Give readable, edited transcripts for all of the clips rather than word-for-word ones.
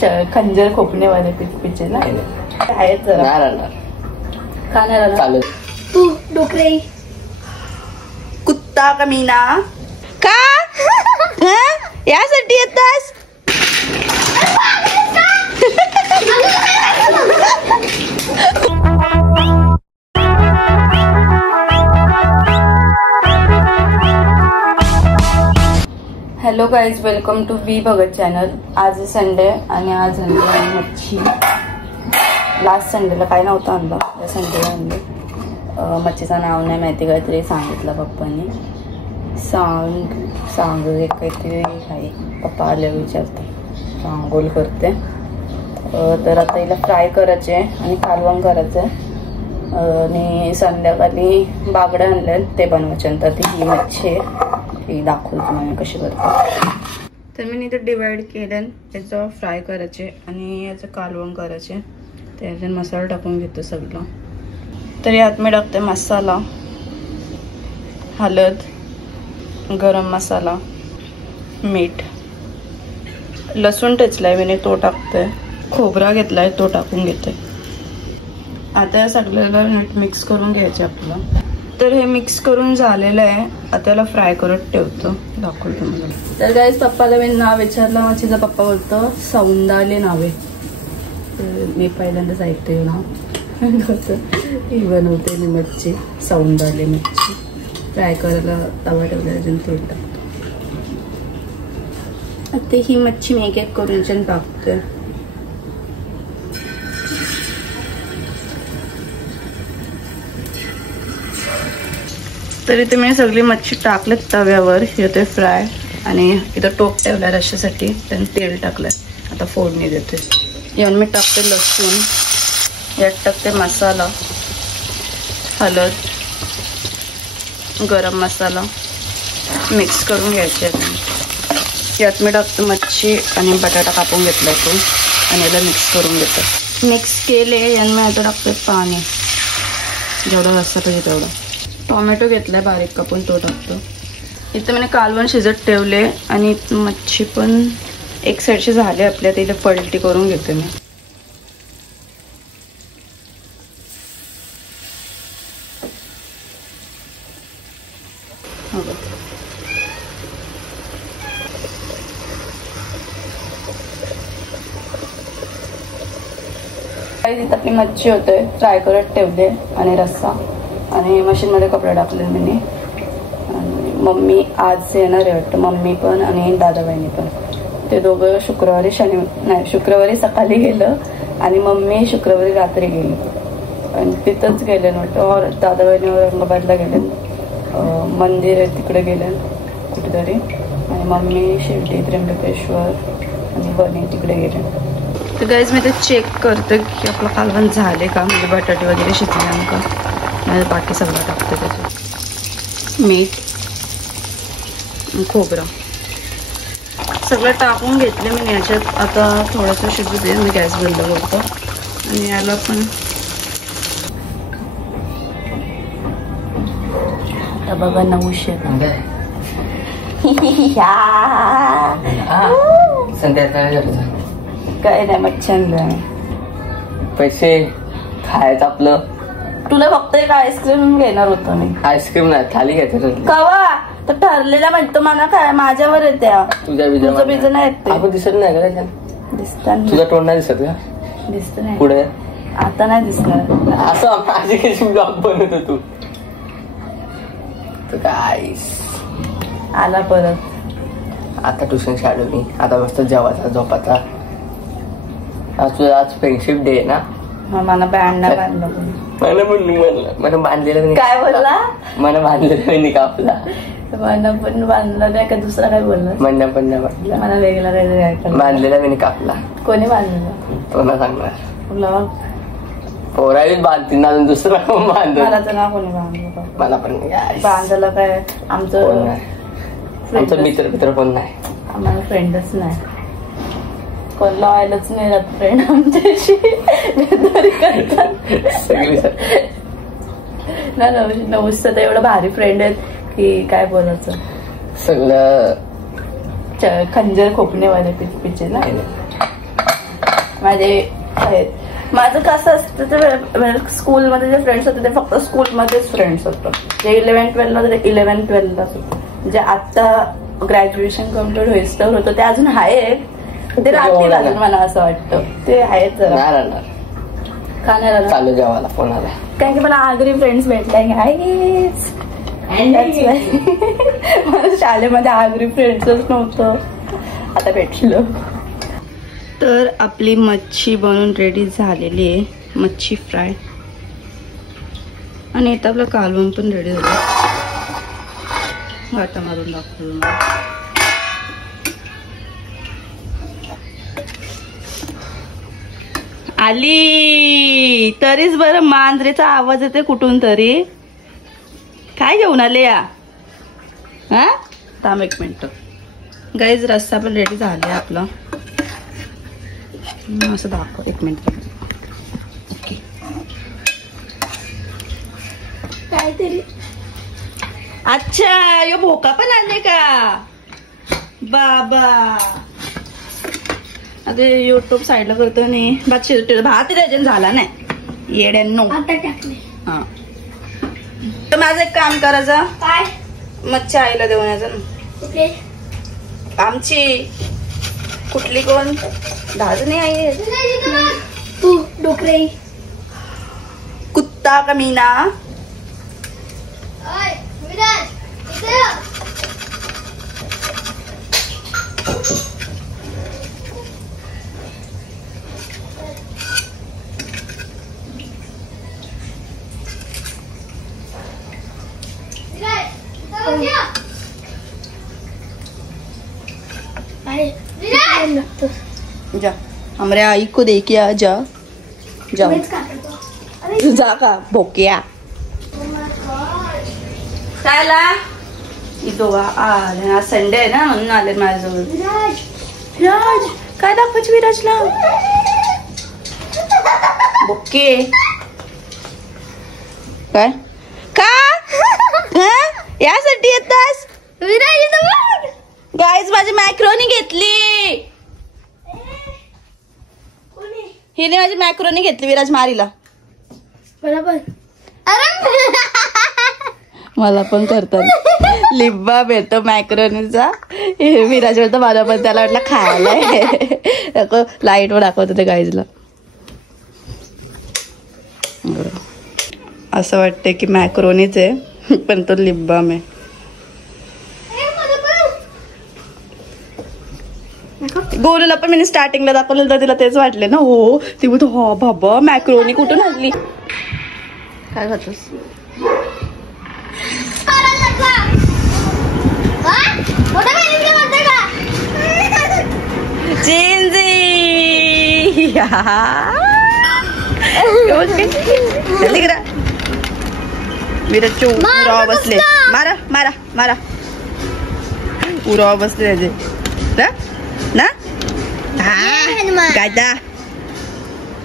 खंजर खोपणे वाले पिक्चर ना आहेत जरा खाण्याला चालेल. तू डोकरे कुत्ता कमीना का यासाठी येतास? Hello guys, welcome to V Bhagat channel. आज संडे आणि आज आणली मच्छी. लास्ट संडेला काय नव्हतं आणलं, या संडेला आणली. मच्छीचं नाव नाही माहिती, काहीतरी सांगितलं पप्पांनी. सांग एक काहीतरी आहे. पप्पा आले विचारते, सांगोल करते. तर आता हिला फ्राय करायचे आणि कालवण करायचं आहे. आणि संध्याकाळी बागडं आणलं ते बनवायचे. नंतर ती ही मच्छी ही दाखवतो तुम्हाला कशी करते. तर मी इथे डिवाइड केलं. त्याचं फ्राय करायचे आणि याचं कालवण करायचे. त्याच्यात मसाला टाकून घेतो सगळं. तर यात मी टाकते मसाला, हळद, गरम मसाला, मीठ, लसूण टेचलाय मी तो टाकते, खोबरा घेतलाय तो टाकून घेते. आता या सगळ्याला नीट मिक्स करून घ्यायचे आपलं. तर हे मिक्स करून झालेलं आहे. आता त्याला फ्राय करत ठेवतो, दाखवतो मला. तर गाईज पप्पाला मी नाव विचारलं. मच्छीचा पप्पा बोलतो सौंदाले नावे. मी पहिल्यांदाच ऐकते नाव. ही बनवते मी मच्छी, सौंदाले मच्छी. फ्राय करायला तवा ठेवला, अजून तेल टाकतो. आता ही मच्छी मी एक एक करून टाकते. तर इथे मी सगळी मच्छी टाकलेत तव्यावर. होते फ्राय आणि इथं टोप ठेवलाय रश्श्यासाठी. त्याने तेल टाकलंय. आता फोडणी देते. यात मी टाकते लसूण, यात टाकते मसाला, हळद, गरम मसाला, मिक्स करून घ्यायचे. यात मी टाकते मच्छी आणि बटाटा कापून घेतलाय तो आणि याला मिक्स करून घेतो. मिक्स केले यात मी आता टाकते पाणी, जेवढं रस्सा पाहिजे तेवढं. टोमॅटो घेतलाय बारीक कापून तो टाकतो. इथं मी कालवण शिजत ठेवले आणि मच्छी पण एक साईडची झाली आपल्या. तिथे पलटी करून घेते मी. इथे आपली मच्छी होते फ्राय करत ठेवले आणि रस्सा आणि मशीनमध्ये कपडे टाकले मी. आणि मम्मी आज येणार आहे वाटतं, मम्मी पण आणि दादा बहिणी पण. ते दोघं शुक्रवारी सकाळी गेलं आणि मम्मी शुक्रवारी रात्री गेली. आणि तिथंच गेले नव्हतं. दादा बहिणी औरंगाबादला गेले, मंदिर आहे तिकडे गेले कुठेतरी. आणि मम्मी शिर्डी, त्र्यंबकेश्वर आणि बहिणी तिकडे गेले. तर गाईज मी ते चेक करते की आपलं कालवण झाले का, म्हणजे बटाटे वगैरे शिजले का. बाकी सगळं टाकते त्याच्यात. मीठ, खोबरं सगळं टाकून घेतले मी याच्यात. आता थोडंसं शिजू दे, मी गॅस बंद करतो. आणि याला पण आता बघा 900 काय नाही मच्छी. पैसे खायचं आपलं. तुला फक्त एक आईस्क्रीम घेणार होतो मी. आईस्क्रीम नाही, थाली घ्यायचं कवा तर ठरलेला म्हणतो मला. काय माझ्यावर येते, तुझं बीज नाही येते. आपण दिसत नाही का? दिसत तुझं तोंड नाही दिसत का? दिसत नाही पुढे. आता नाही दिसणार. असं माझी कशी ब्लॉग बनवत तू. काय आला परत. आता ट्युशन शाळू मी. आता मस्त जेवायचा झोपाचा. आज फ्रेंडशिप डे ना. मला बँड नाही बांधलं. मला बांधलेलं काय बोलला? मला बांधलेलं नाही कापला. मला पण बांधलं नाही का दुसरा काय बोलला? मंडा पण नाही बांधला. मला वेगळा काय बांधलेला मी कापला. कोणी बांधलेलं? तो ना सांगणार. तुला पोरावीच बांधतील ना, अजून दुसरा कोण बांधलं? मला तर ना कोणी बांधलं. मला पण बांधायला काय आमचं मित्र पण नाही. आम्हाला फ्रेंडच नाही. कोण लावायलाच नाही राहत फ्रेंड आमच्याशी. नवस तर एवढं भारी फ्रेंड आहेत की काय बोलायचं. सगळं खंजर खोपणे वाले पिक्चर ना. माझे आहेत. माझं कसं असतं ते स्कूलमध्ये जे फ्रेंड्स होते ते फक्त स्कूलमध्येच फ्रेंड्स होतं. जे 11-12ला होते ते 11-12लाच होतं. म्हणजे आता ग्रॅज्युएशन कम्प्लीट होईस तर होतं ते अजून आहेत, ते राहतील अजून मला असं वाटतं. ते आहेत जरा का नाही राहणार चालू जेवायला फोन आला कारण की मला आगरी फ्रेंड्स भेटले गाईज. मला शाळेमध्ये आगरी फ्रेंड्सच नव्हतं, आता भेटलं. तर आपली मच्छी बनवून रेडी झालेली आहे, मच्छी फ्राय. आणि इथं आपलं कालवण पण रेडी झालं. वाटा मारून दाखवलं. आली तरीच बरं, मांजरेचा आवाज येते कुठून तरी. काय घेऊन आले या? हा थांब एक मिनिट. गाईज रस्सा पण रेडी झाले आपला. असं दाखव एक मिनिट. ओके काहीतरी. अच्छा यो भोका पण आले का बाबा? आता युट्यूब साईडला करतो नाही भात रेजन झाला नाही येड्यांनो. हा तर माझं एक काम करायचं. काय? मच्छी आईला देऊन यायचं ना. आमची कुठली कोण दाजणी आई तू डोकरे कुत्ता कमीना. जा हमारे आई को देखिए आ जा जा जा का भोक्या कायला इथो आले. आज संडे आहे ना म्हणून आले माझ्याजवळ. विराज काय दाखवायचं विराजला? बोके काय का यासाठी येतास? विराज गाईज माझी मॅक्रोनी घेतली. हिने माझी मॅक्रोनी घेतली विराज मारीला. बरोबर. मला पण करतात लिब्बा भेटतो मॅक्रोनीचा. विराज बोलतो मला पण, त्याला वाटलं खायला. लाईट वर दाखवत ते गाईजला. असं वाटतं की मॅक्रोनीच आहे पण तो लिब्बाम आहे. गोलूला पण मी स्टार्टिंगला दाखवलं तर तिला तेच वाटले ना. हो ती बोलतो हो बाबा मॅक्रोनी कुठून आणली. काय खातोस? चिंजी विराजचे उरावा बसले. मारा मारा मारा उरावा बसले त्याचे ना. हा गादा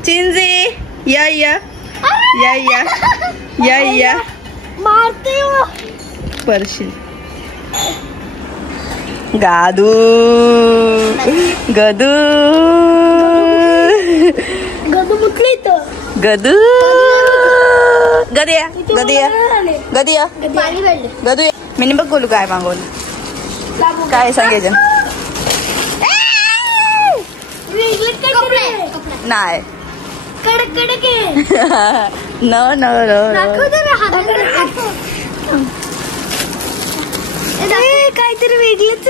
चिंजी या या या या या या मारते परशील. गादू गदू गदू मुटली तर गदू गदिया गदिया गदिया गदू. मी बघ बोलू काय मागवलं काय सांगायचं नाही. कडक कडक न न काहीतरी वेगळंच.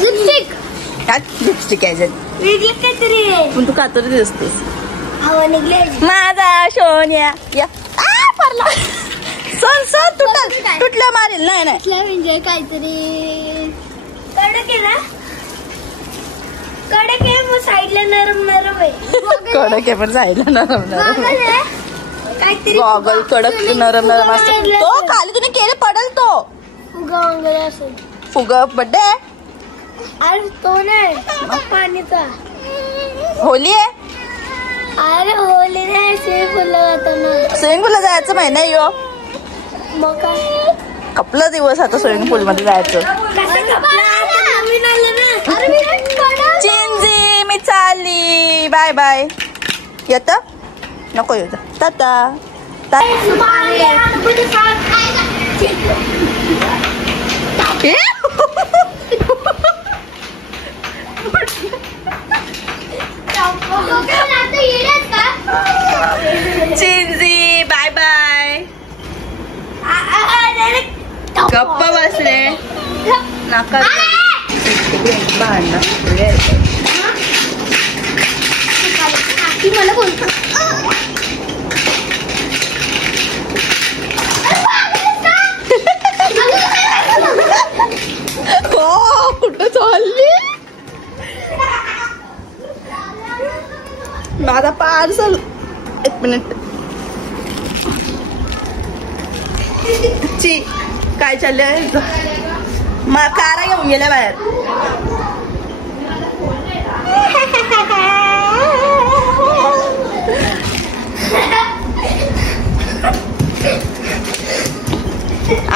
लिपस्टिक लिपस्टिक आहे वेगळं काहीतरी. पण तू कातरी दिसतेस. हवा निघले माझा सोन्या या पडला. सण सण तुटल तुटलं मारेल. नाही नाही म्हणजे काहीतरी कडक आहे ना. कडक आहे मग साईडला नरम नरम आहे. कडक आहे पण साईडला नरम नरम. काहीतरी गॉगल कडक नरम नरम असतो. तो खाली तुने केलं पडल तो फुगा वगैरे असेल. फुगा बड्डे अरे तो नाही पाणीचा. होली आहे. अरे होली नाही स्विमिंग पूलला जाताना. स्विमिंग पूलला जायचं महिना यो. मग काय कपला दिवस आता स्विमिंग पूल मध्ये जायचं. नवीन आलं ना. चिंजी मी चालली बाय बाय. येत नको येत टाटा. चिंजी bye bye. गप्प बसले नका भांडण. मला बोलतो कुठं चालली माझा पार्सल. 1 मिनिट. ची काय चाललंय मग कारा येऊन गेल्या बाहेर.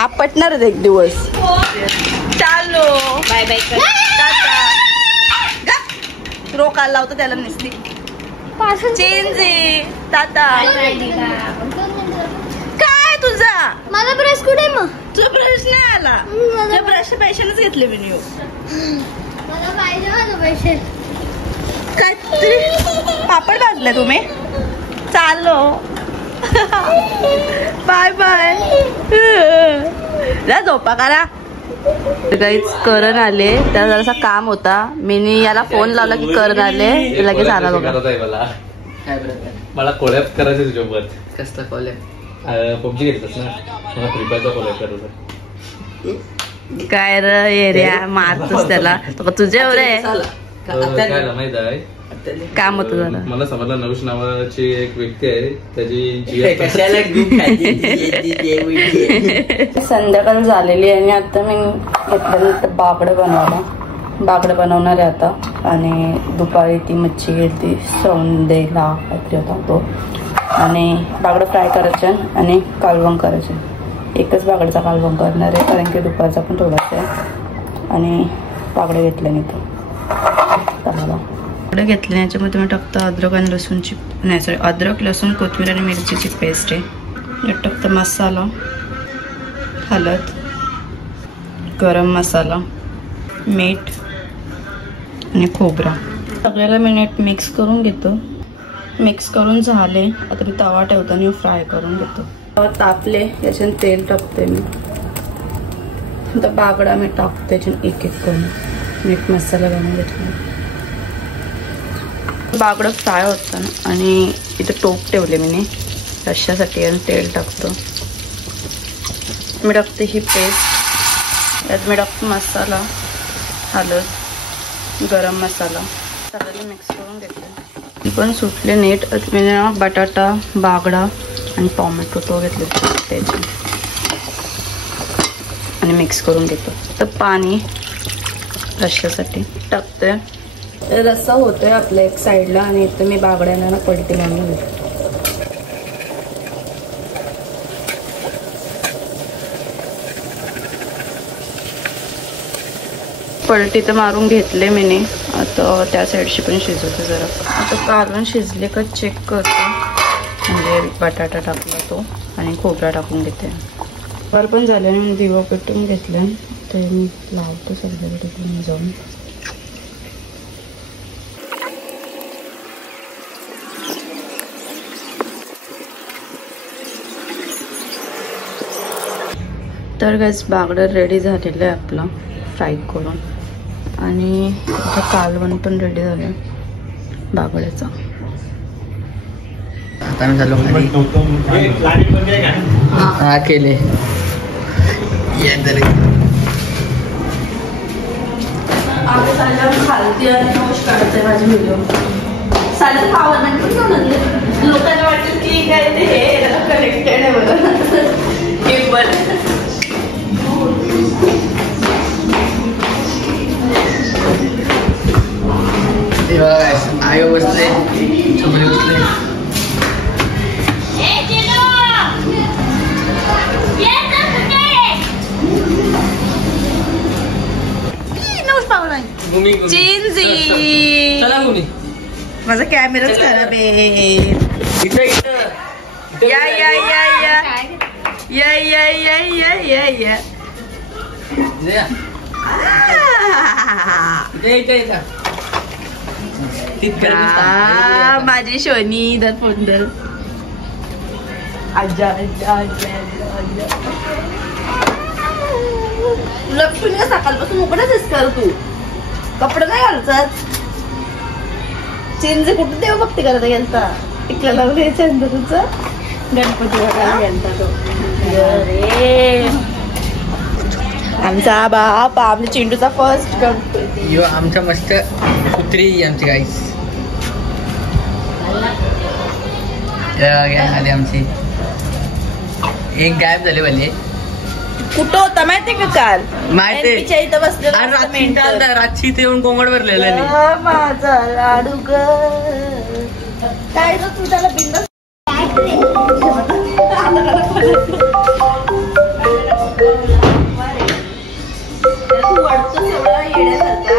आपटणार एक दिवस. चालो बाय बाय. रोकायला लावतो त्याला नसली. चेंजी टाटा. काय तुझा माझा ब्रश कुठे मग? तुझा ब्रश नाही आला. तुझ्या ब्रशच्या पैशानेच घेतले मी. मला पाहिजे माझं पैसे. काय पापड भाजले तुम्ही. चालो बाय बाय. झोपा करा. काहीच करण आले त्याला जरासा काम होता. मी याला फोन लावला की करण आले लगेच आला बघा. मला कोलॅब करायचं तुझ्यासोबत. कसला कोलॅब? पबजी घेतलंस ना मला फ्री फायरचा कोलॅब करायचा. काय र एरिया मारतोस त्याला तुझ्या एवढे काय माहित आहे काम होतं जरा. मला समजलं नवश नावाची एक व्यक्ती आहे त्याची संध्याकाळ झालेली आहे आणि आता मी घेतल्यानंतर बागडं बनवणार आहे आता. आणि दुपारी ती मच्छी घेतली सौंदेला काहीतरी होता तो. आणि बागडं फ्राय करायचं आणि कालवण करायचं. एकच बागडचा कालवण करणार आहे कारण की दुपारचा पण थोडासा आहे. आणि बागडं घेतलं नाही तो बागडं घेतलं. याच्यामध्ये मी टाकतो अद्रक आणि लसूणची नाही सॉरी अद्रक लसूण कोथिंबीर आणि मिरचीची पेस्ट आहे. यात टाकतो मसाला हळद गरम मसाला मीठ आणि खोबरा. सगळ्याला मी नीट मिक्स करून घेतो. मिक्स करून झाले आता मी तवा ठेवतो आणि फ्राय करून घेतो. तवा तापले याच्यात तेल टाकते मी. आता बागडा मी टाकते त्याच्यात एक एक करून मीठ मसाला घालून घेतला. बागडं फ्राय होतं ना. आणि इथं टोप ठेवले मी रश्श्यासाठी आणि तेल टाकतो. मी टाकते ही पेस्ट. यात मी टाकतो मसाला हळद गरम मसाला सगळं मिक्स करून घेतलं. पण सुटले नीट. मी ना बटाटा बागडा आणि टोमॅटो तो घेतले त्याचे आणि मिक्स करून घेतो. तर पाणी रश्श्यासाठी टाकते. रस्सा होतोय आपल्या एक साईडला आणि इथं मी बागड्यांना ना पलटी मारून घेतो. पलटी तर मारून घेतले मी. आता त्या साईडशी पण शिजवते जरा. आता कालवण शिजले का चेक करतो. म्हणजे बटाटा टाकला तो आणि खोबरा टाकून घेते. वर पण झाले आणि मी दिवा पेटून घेतला. ते मी लावतो सगळ्याकडे जाऊन. तर गॅस बागडं रेडी झालेलं आहे आपला फ्राय करून. आणि आता कालवण पण रेडी झालं बागड्याचा. आता मी झालो हा केले खालती आणि नोश काढते माझे व्हिडिओ. साधं पावरमेंट पण घेऊन आणले. लोकांना वाटेल की काय ते हे कनेक्टेड आहे बघा. आई बसले सगळे बसले. माझा कॅमेराच खराब आहे. इथं इथं या या या या या या या या या या माझी शोनी दर फोंदर आजा आजा आजा आजा. लक्ष्मी सकाळपासून उघडच आहेस कर तू. कपडे नाही घालतात. चेंज कुठे देवभक्ती करता गेलता इकडे लावले चंद्रूचं गणपती बघायला गेलता तो. अरे आमचा बाप आमच्या चिंटूचा फर्स्ट गणपती. यो आमच्या मस्त कुत्री आमची गाईस आधी आमची एक गायब झाली वाली. कुठं होता माहितीये का काल? माहितीये. NP च्या इथं बसलेला रातची इथे येऊन कोंबड भरलेलं नाही. माझा लाडू ग काय ग तू त्याला बिंदास तू वाटतो एवढा येण्यासारखा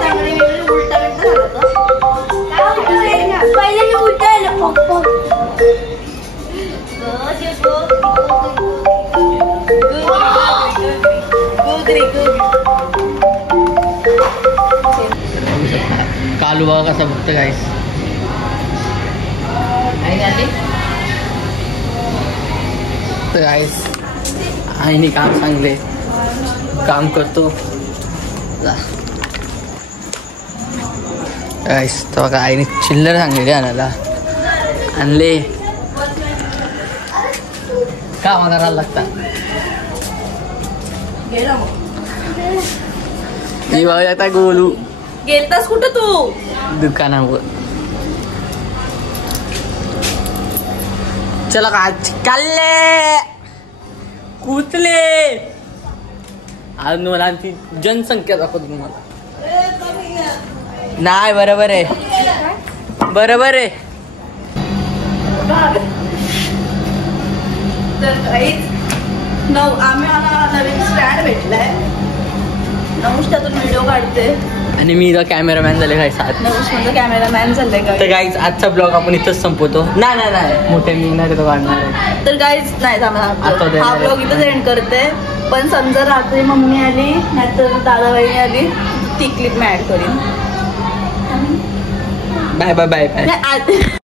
चांगली वेगळी उलटा पहिले मी उठायला पप्पा कालू बाबा कसा बघतो गाईस. तर गाईस आईने काम सांगले काम करतो. गाईस तो का आईने चिल्लर सांगले आणायला आणले काम करायला लागतात. मी बघा आता गोलू गेलतास कुठं तू? दुकानावर. चला का काल्ले कुचले आज मला आणखी जनसंख्या दाखवतो तुम्हाला. नाही बरोबर आहे बरोबर आहे. तर काहीच आम्ही मला नवीन स्टँड भेटलाय. नवश त्यातून व्हिडिओ काढते आणि मी इथं कॅमेरामॅन झाले काय साथ. नवश म्हणजे कॅमेरामॅन झाले का? तर गाईज आजचा ब्लॉग आपण इथंच संपवतो. नाही मोठे मी नाही तो काढणार आहे. तर काहीच नाही आता हा ब्लॉग इथंच एंड करते. पण समजा रात्री मम्मी आली नाहीतर दादा बहिणी आली ती क्लिप मी ऍड करीन. Bye bye bye bye.